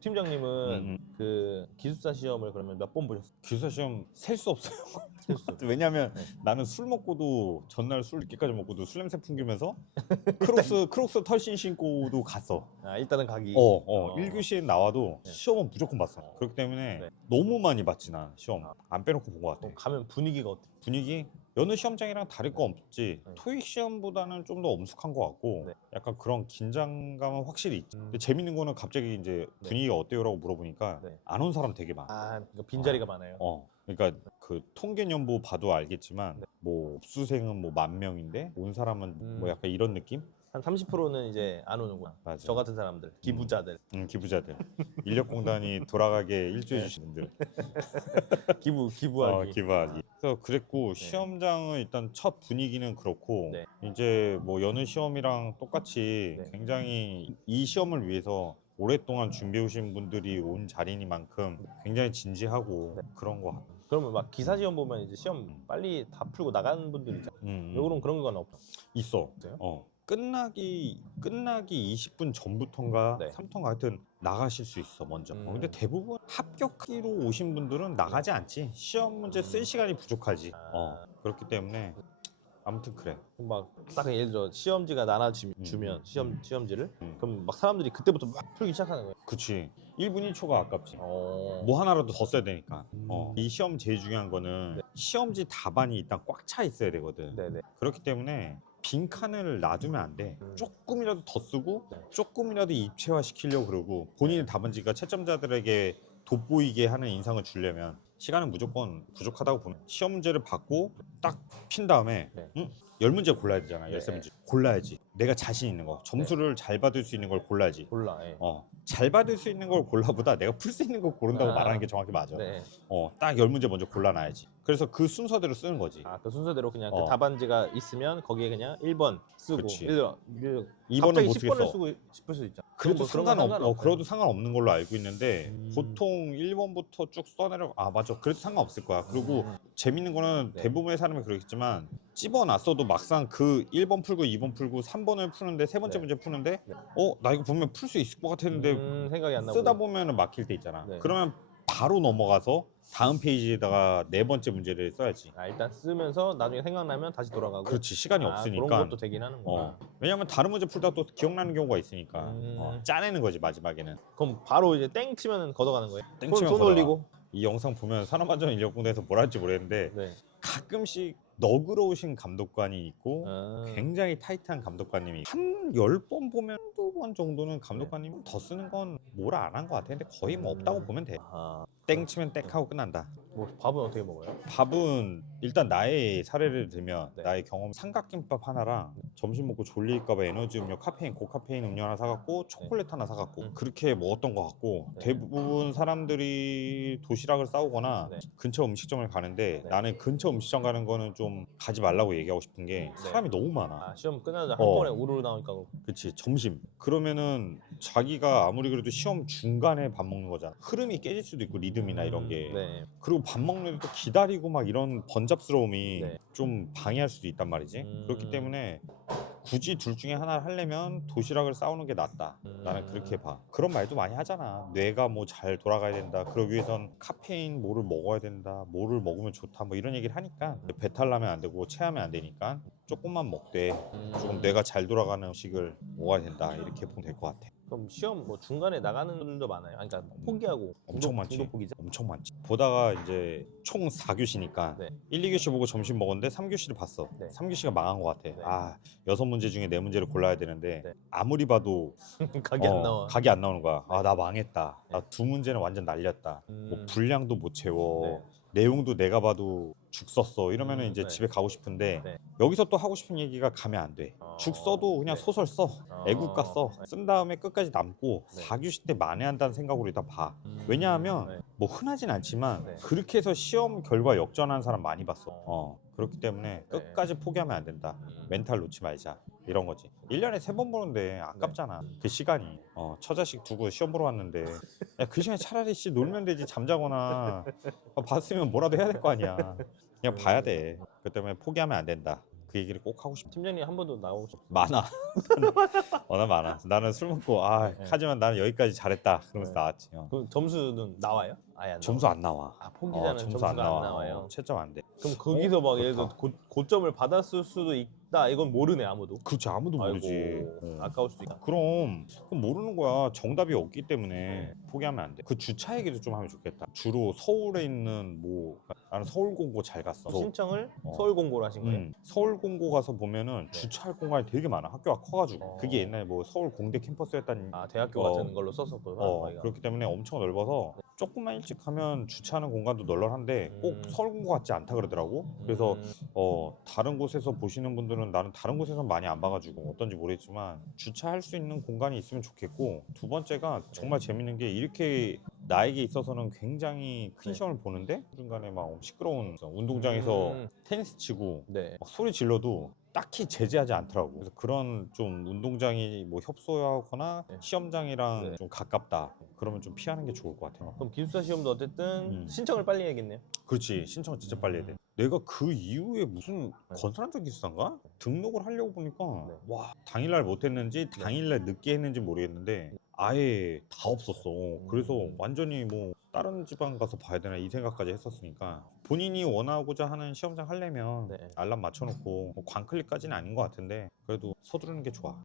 팀장님은 음, 음. 그 기숙사 시험을 그러면 몇 번 보셨어요? 기숙사 시험 셀 수 없어요. 왜냐면 네. 나는 술 먹고도 전날 술 늦게까지 먹고도 술 냄새 풍기면서 크록스 크록스 털신 신고도 갔어. 아 일단은 가기. 어, 어, 어. 1교시에 나와도 네. 시험은 무조건 봤어. 그렇기 때문에 네. 너무 많이 봤지 난 시험. 아. 안 빼놓고 본 것 같아. 그럼 가면 분위기가 어때? 분위기 여느 시험장이랑 다를 거 없지. 네. 토익 시험보다는 좀 더 엄숙한 것 같고 네. 약간 그런 긴장감은 확실히 있지. 음. 근데 재밌는 거는 갑자기 이제 네. 분위기가 어때요 라고 물어보니까 네. 안온 사람 되게 많아. 아 그러니까 빈자리가 많아요. 어, 그러니까 그 통계연보 봐도 알겠지만 네. 뭐 업수생은 뭐 만 명인데 온 사람은 음. 뭐 약간 이런 느낌? 한 30%는 이제 안 오는구나. 맞아. 저 같은 사람들, 기부자들, 음, 기부자들, 인력공단이 돌아가게 일조해 네. 주신 분들, 기부 어, 기부하기. 기부하기. 그래서 그랬고 시험장은 일단 첫 분위기는 그렇고 네. 이제 뭐 여느 시험이랑 똑같이 네. 굉장히 이 시험을 위해서 오랫동안 준비해 오신 분들이 온 자리니만큼 굉장히 진지하고 네. 그런 거 같아. 그러면 막 기사 시험 보면 이제 시험 빨리 다 풀고 나가는 분들 있잖아요. 음, 음. 요거는 그런 건 없어. 있어. 있어요? 어. 끝나기 끝나기 20분 전부터인가 네. 3턴가 하여튼 나가실 수 있어 먼저. 음. 어, 근데 대부분 합격하기로 오신 분들은 나가지 않지. 시험 문제 쓸 음. 시간이 부족하지. 아. 어. 그렇기 때문에 아무튼 그래. 막딱 예를 들어 시험지가 나눠주면 음. 시험 시험지를 음. 그럼 막 사람들이 그때부터 막 풀기 시작하는 거예요. 그치. 1분 1초가 아깝지. 어. 뭐 하나라도 더 써야 되니까. 음. 어. 이 시험 제일 중요한 거는 네. 시험지 답안이 일단 꽉 차 있어야 되거든. 네네. 그렇기 때문에 빈 칸을 놔두면 안 돼. 음. 조금이라도 더 쓰고 네. 조금이라도 입체화 시키려고 그러고 본인의 답안지가 채점자들에게 돋보이게 하는 인상을 주려면 시간은 무조건 부족하다고 보면 시험 문제를 받고 딱 핀 다음에 네. 응? 열 문제 골라야 되잖아. 네. 열세 문제 골라야지. 내가 자신 있는 거 점수를 잘 받을 수 있는 걸 골라야지. 몰라. 예. 어, 잘 받을 수 있는 걸 골라보다 내가 풀 수 있는 걸 고른다고 아. 말하는 게 정확히 맞아. 네. 어, 딱 열 문제 먼저 골라놔야지. 그래서 그 순서대로 쓰는 거지. 아, 그 순서대로 그냥 어. 그 답안지가 있으면 거기에 그냥 1번 쓰고 그치. 1, 1, 2번은 갑자기 못 10번을 쓰겠어. 쓰고 싶을 수 있잖아. 그래도 뭐 그런 건 상관없, 어. 그래도 상관없는 걸로 알고 있는데 음. 보통 1번부터 쭉 써내려 아 맞아 그래도 상관없을 거야 그리고 음. 재밌는 거는 네. 대부분의 사람이 그러겠지만 찝어놨어도 막상 그 1번 풀고 2번 풀고 3번 을 푸는데 세 번째 네. 문제 푸는데 네. 어 나 이거 분명 풀 수 있을 것 같았는데 음, 생각이 안 나고 쓰다 보면은 막힐 때 있잖아 네. 그러면 바로 넘어가서 다음 페이지에다가 네 번째 문제를 써야지 아, 일단 쓰면서 나중에 생각나면 다시 돌아가고 그렇지 시간이 아, 없으니까 그런 것도 되긴 하는구나. 어. 왜냐면 다른 문제 풀다 또 기억나는 경우가 있으니까 음. 어, 짜내는 거지 마지막에는 그럼 바로 이제 땡 치면 걷어가는 거예요. 땡 손, 치면 손 걷어가. 올리고. 이 영상 보면 산업안전인력공대에서 뭘 할지 모르겠는데 네. 가끔씩 너그러우신 감독관이 있고 아, 굉장히 타이트한 감독관님이 한 열 번 보면 한두 번 정도는 감독관님은 더 쓰는 건 뭐라 안 한 것 같아 근데 거의 뭐 없다고 보면 돼 아, 땡 치면 땡 하고 끝난다 뭐 밥은 어떻게 먹어요? 밥은 일단 나의 사례를 들면 네. 나의 경험 삼각김밥 하나랑 점심 먹고 졸릴까봐 에너지 음료 카페인 고카페인 음료 하나 사갖고 초콜릿 하나 사갖고 음. 그렇게 먹었던 것 같고 네. 대부분 사람들이 도시락을 싸오거나 네. 근처 음식점을 가는데 네. 나는 근처 음식점 가는 거는 좀 가지 말라고 얘기하고 싶은 게 네. 사람이 너무 많아 아, 시험 끝나자 한 어. 번에 우르르 나오니까. 그치 점심 그러면은 자기가 아무리 그래도 시험 중간에 밥 먹는 거잖아 흐름이 깨질 수도 있고 리듬이나 이런 게 네. 그리고 밥 먹는 데 또 기다리고 막 이런 번잡스러움이 네. 좀 방해할 수도 있단 말이지. 음. 그렇기 때문에 굳이 둘 중에 하나를 하려면 도시락을 싸우는 게 낫다. 음. 나는 그렇게 봐. 그런 말도 많이 하잖아. 뇌가 뭐 잘 돌아가야 된다. 그러기 위해선 카페인 뭐를 먹어야 된다. 뭐를 먹으면 좋다. 뭐 이런 얘기를 하니까 배탈 나면 안 되고 체하면 안 되니까 조금만 먹되 음. 조금 뇌가 잘 돌아가는 음식을 먹어야 된다. 이렇게 보면 될 것 같아. 그럼 시험 뭐 중간에 나가는 분들도 많아요. 아니, 그러니까 포기하고 엄청 중도- 많지. 포기자. 엄청 많지. 보다가 이제 총 4교시니까 네. 1, 2교시 보고 점심 먹었는데 3교시를 봤어. 네. 3교시가 망한 것 같아. 네. 아, 여섯 문제 중에 네 문제를 골라야 되는데 네. 아무리 봐도 각이 어, 안 나와. 각이 안 나오는 거야. 아, 나 망했다. 네. 나두 문제는 완전 날렸다. 뭐 음. 분량도 못 채워. 네. 내용도 내가 봐도 죽 썼어. 이러면 은 음, 이제 네. 집에 가고 싶은데 네. 여기서 또 하고 싶은 얘기가 가면 안 돼. 어, 죽 써도 그냥 네. 소설 써. 어, 애국가 써. 네. 쓴 다음에 끝까지 남고 네. 4교시 때 만회한다는 생각으로 일단 봐. 음. 왜냐하면 네. 뭐 흔하진 않지만 네. 그렇게 해서 시험 결과 역전하는 사람 많이 봤어. 어. 어. 그렇기 때문에 네. 끝까지 포기하면 안 된다. 음. 멘탈 놓지 말자. 이런 거지. 1년에 세 번 보는데 아깝잖아. 네. 그 시간이. 어, 처자식 두고 시험 보러 왔는데 야, 그 시간에 차라리 씨 놀면 되지 잠자거나 아, 봤으면 뭐라도 해야 될 거 아니야. 그냥 봐야 돼. 그 때문에 포기하면 안 된다. 그 얘기를 꼭 하고 싶어. 팀장님 한 번도 나오고 싶. 많아. 워낙 많아. 나는 술 먹고 아 네. 하지만 나는 여기까지 잘했다. 그러면서 네. 나왔지. 어. 그 점수는 나와요? 아예 안 점수 안 나와. 아 포기자는 어, 점수가 안, 나와요. 어, 채점 안 돼. 그럼 거기서 막 예를 들어. 고, 고점을 받았을 수도 있다. 이건 모르네 아무도. 그렇지 아무도 모르지. 아이고, 어. 아까울 수도 있다. 그럼 그럼 모르는 거야. 정답이 없기 때문에 네. 포기하면 안 돼. 그 주차 얘기도 좀 하면 좋겠다. 주로 서울에 있는 뭐 나는 서울 공고 잘 갔어. 신청을 어. 서울 공고를 하신 거예요? 음, 서울 공고 가서 보면은 네. 주차할 공간이 되게 많아. 학교가 커가지고. 어. 그게 옛날에 뭐 서울 공대 캠퍼스였다는 아 대학교 어. 같은 걸로 썼었구나. 어, 저희가. 그렇기 때문에 엄청 넓어서 조금만 일찍 가면 주차하는 공간도 널널한데 꼭 음. 서울 공고 같지 않다 그러더라고. 그래서 음, 어 다른 곳에서 보시는 분들은 나는 다른 곳에서 많이 안 봐가지고 어떤지 모르겠지만 주차할 수 있는 공간이 있으면 좋겠고 두 번째가 정말 재밌는 게 이렇게 나에게 있어서는 굉장히 큰 네. 시험을 보는데 중간에 막 시끄러운 운동장에서 음. 테니스 치고 네. 막 소리 질러도 딱히 제재하지 않더라고. 그래서 그런 좀 운동장이 뭐 협소하거나 네. 시험장이랑 네. 좀 가깝다. 그러면 좀 피하는 게 좋을 것 같아요. 그럼 기숙사 시험도 어쨌든 음. 신청을 빨리 해야겠네요. 그렇지 신청 진짜 빨리 해야 돼. 내가 그 이후에 무슨 네. 건설한적 기숙사인가 등록을 하려고 보니까 네. 와 당일날 못했는지 당일날 늦게 했는지 모르겠는데 아예 다 없었어. 그래서 음. 완전히 뭐 다른 지방 가서 봐야 되나 이 생각까지 했었으니까 본인이 원하고자 하는 시험장 하려면 네. 알람 맞춰놓고 뭐 광클릭까지는 아닌 것 같은데 그래도 서두르는 게 좋아.